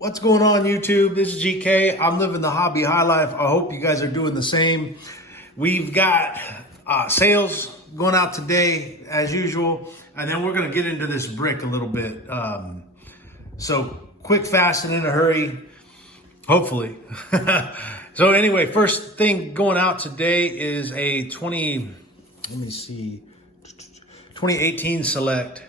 What's going on, YouTube? This is GK. I'm living the hobby high life. I hope you guys are doing the same. We've got sales going out today as usual, and then we're going to get into this brick a little bit. So quick, fast, and in a hurry, hopefully. So anyway, first thing going out today is a 2018 Select.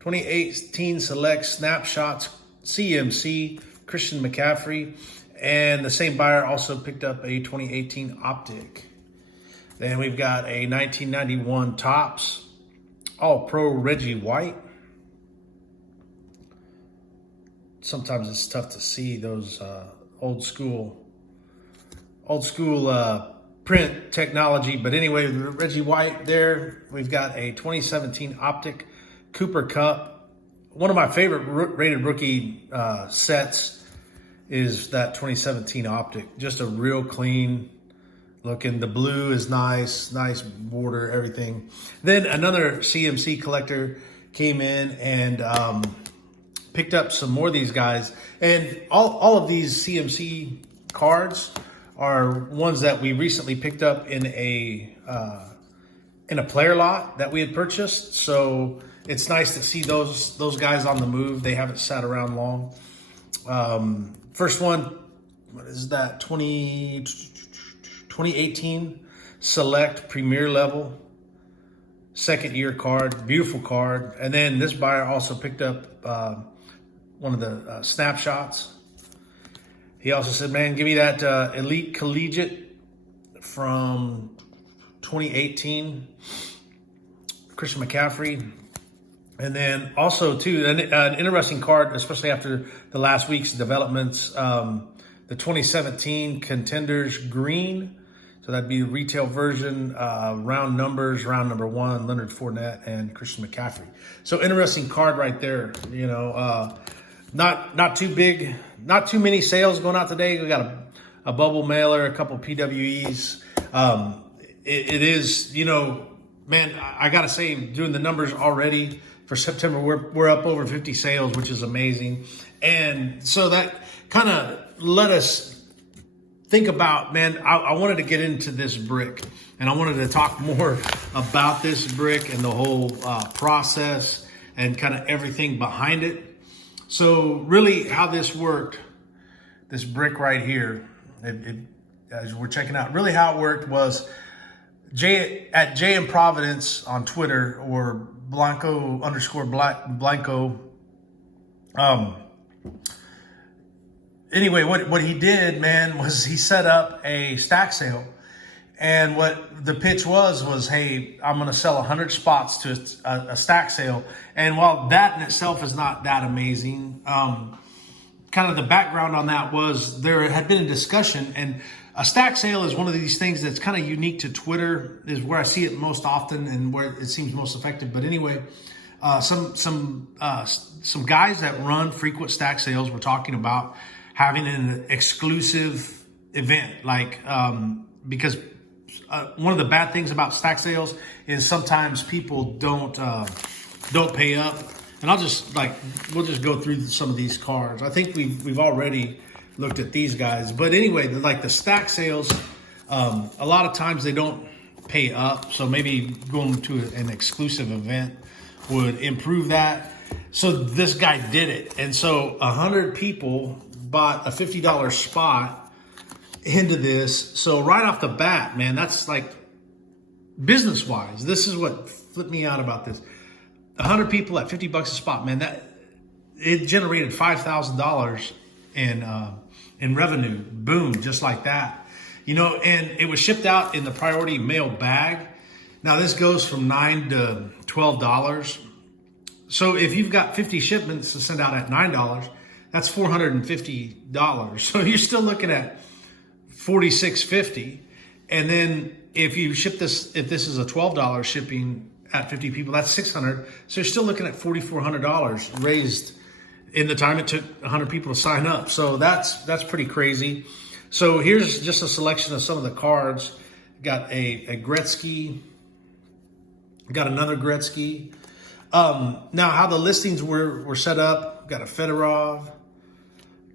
2018 Select Snapshots CMC, Christian McCaffrey, and the same buyer also picked up a 2018 Optic. Then we've got a 1991 Topps All-Pro Reggie White. Sometimes it's tough to see those old school print technology, but anyway, Reggie White there. We've got a 2017 Optic Cooper Cup. One of my favorite rated rookie sets is that 2017 Optic. Just a real clean looking. The blue is nice border, everything. Then another CMC collector came in and picked up some more of these guys. And all of these CMC cards are ones that we recently picked up in a player lot that we had purchased. So it's nice to see those guys on the move. They haven't sat around long. First one, what is that? 2018 Select Premier Level. Second year card, beautiful card. And then this buyer also picked up one of the snapshots. He also said, man, give me that Elite Collegiate from 2018. Christian McCaffrey. And then also, too, an interesting card, especially after the last week's developments, the 2017 Contenders Green. So that'd be the retail version, round numbers, round number 1, Leonard Fournette and Christian McCaffrey. So interesting card right there. You know, not too big, not too many sales going out today. We got a bubble mailer, a couple PWEs. It is, you know, man, I got to say, doing the numbers already for September, we're up over 50 sales, which is amazing. And so that kind of let us think about, man, I wanted to get into this brick, and I wanted to talk more about this brick and the whole process and kind of everything behind it. So really how this worked, this brick right here, as we're checking out, really how it worked was at JM Providence on Twitter, or Blanco_Blanco. Anyway, what he did, man, was he set up a stack sale. And what the pitch was, hey, I'm going to sell 100 spots to a stack sale. And while that in itself is not that amazing, kind of the background on that was there had been a discussion, and a stack sale is one of these things that's kind of unique to Twitter, is where I see it most often and where it seems most effective. But anyway, some guys that run frequent stack sales were talking about having an exclusive event, like because one of the bad things about stack sales is sometimes people don't pay up. And we'll just go through some of these cards. I think we've already looked at these guys, but anyway, like the stack sales, a lot of times they don't pay up. So maybe going to an exclusive event would improve that. So this guy did it. And so 100 people bought a $50 spot into this. So right off the bat, man, that's like business wise, this is what flipped me out about this. 100 people at $50 a spot, man, that it generated $5,000 in revenue. Boom, just like that. You know, and it was shipped out in the priority mail bag. Now this goes from $9 to $12. So if you've got 50 shipments to send out at $9, that's $450. So you're still looking at $46.50. And then if you ship this, if this is a $12 shipping at 50 people, that's $600. So you're still looking at $4,400 raised in the time it took 100 people to sign up. So that's pretty crazy. So here's just a selection of some of the cards. Got a Gretzky. Got another Gretzky. Now how the listings were set up. Got a Fedorov.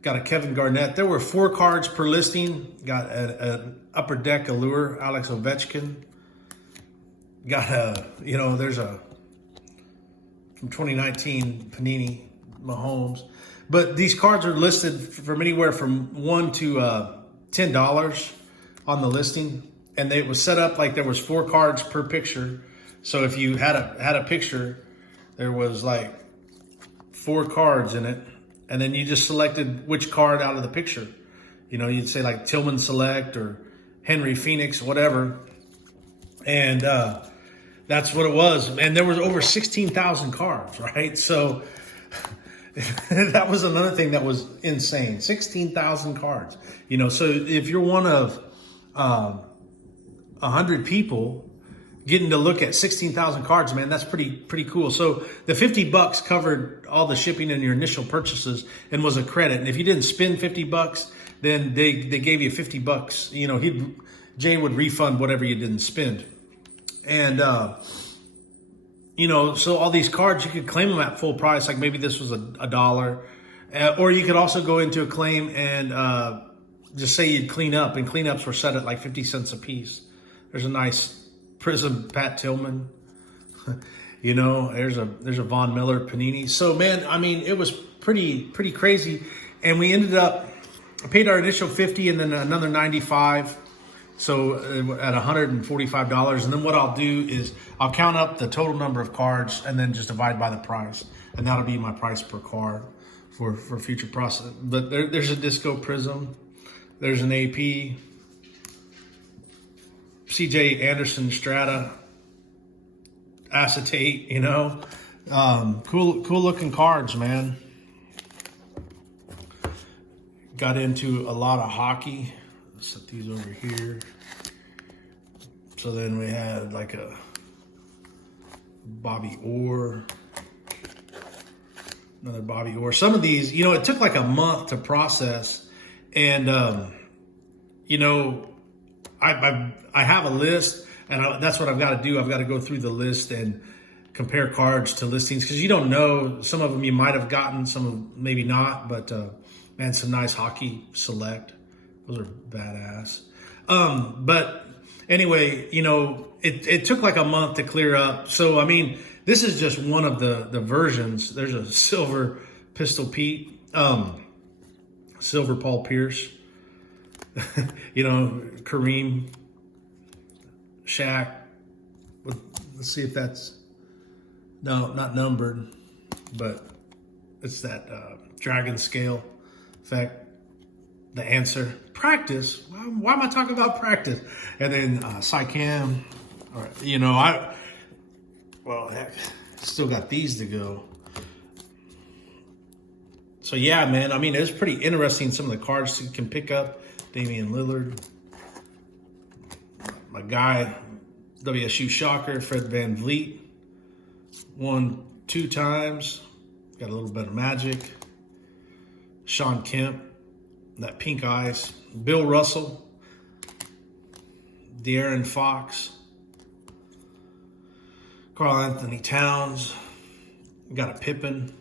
Got a Kevin Garnett. There were 4 cards per listing. Got an Upper Deck Allure, Alex Ovechkin. Got there's a from 2019 Panini Mahomes. But these cards are listed from anywhere from $1 to $10 on the listing, and it was set up like there was 4 cards per picture. So if you had a picture, there was like 4 cards in it, and then you just selected which card out of the picture. You'd say like Tillman Select or Henry Phoenix, whatever, and that's what it was. And there was over 16,000 cards, right? So that was another thing that was insane. 16,000 cards. So if you're one of 100 people getting to look at 16,000 cards, man, that's pretty cool. So the $50 covered all the shipping and your initial purchases and was a credit. And if you didn't spend $50, then they gave you $50. Jay would refund whatever you didn't spend. And so all these cards, you could claim them at full price. Like maybe this was $1, or you could also go into a claim and just say you'd clean up, and cleanups were set at like 50 cents a piece. There's a nice Prism Pat Tillman. There's a Von Miller Panini. So man, I mean, it was pretty crazy. And we ended up, I paid our initial $50 and then another $95. So at $145. And then what I'll do is I'll count up the total number of cards and then just divide by the price. And that'll be my price per card for future process. But there's a Disco Prism. There's an AP. CJ Anderson Strata acetate, cool looking cards, man. Got into a lot of hockey. Let's set these over here. So then we had like a Bobby Orr, another Bobby Orr. Some of these, it took like a month to process, and I have a list, and that's what I've got to do. I've got to go through the list and compare cards to listings, because you don't know. Some of them you might have gotten, some of maybe not. But man, some nice hockey select. Those are badass. But anyway, it took like a month to clear up. So I mean, this is just one of the versions. There's a silver Pistol Pete, silver Paul Pierce. Kareem, Shaq. Let's see if that's, no, not numbered, but it's that dragon scale effect. The answer, practice. Why am I talking about practice? And then Sycam. All right, heck, still got these to go. So yeah, man. I mean, it was pretty interesting. Some of the cards you can pick up. Damian Lillard, my guy, WSU Shocker, Fred VanVleet, won 2 times, got a little bit of magic. Sean Kemp, that pink ice. Bill Russell, De'Aaron Fox, Karl Anthony Towns, got a Pippen,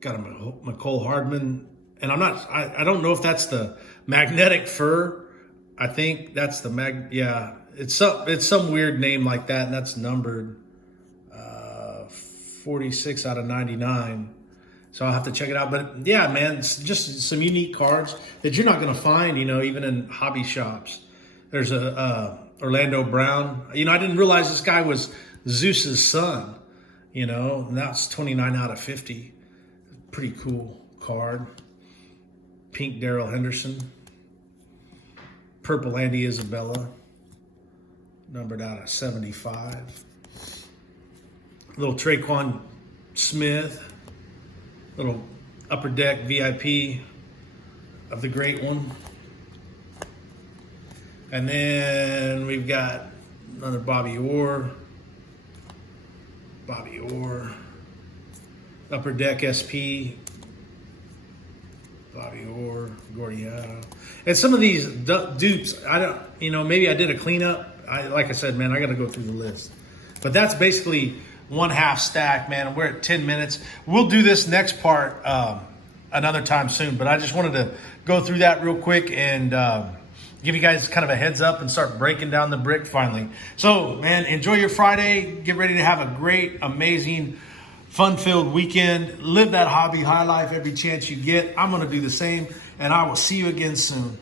got a McCole Hardman, and I don't know if that's the magnetic fur. I think that's the yeah, it's some weird name like that, and that's numbered 46 out of 99. So I'll have to check it out. But yeah, man, it's just some unique cards that you're not going to find, even in hobby shops. There's a Orlando Brown. I didn't realize this guy was Zeus's son, and that's 29 out of 50. Pretty cool card. Pink Darrell Henderson. Purple Andy Isabella, numbered out of 75. Little Traquan Smith, little Upper Deck VIP of the great one. And then we've got another Bobby Orr, Upper Deck SP, Bobby Orr, Gordiano. And some of these dupes, maybe I did a cleanup. Like I said, man, I got to go through the list. But that's basically one half stack, man. We're at 10 minutes. We'll do this next part another time soon. But I just wanted to go through that real quick and give you guys kind of a heads up and start breaking down the brick finally. So, man, enjoy your Friday. Get ready to have a great, amazing, fun-filled weekend. Live that hobby high life every chance you get. I'm going to do the same, and I will see you again soon.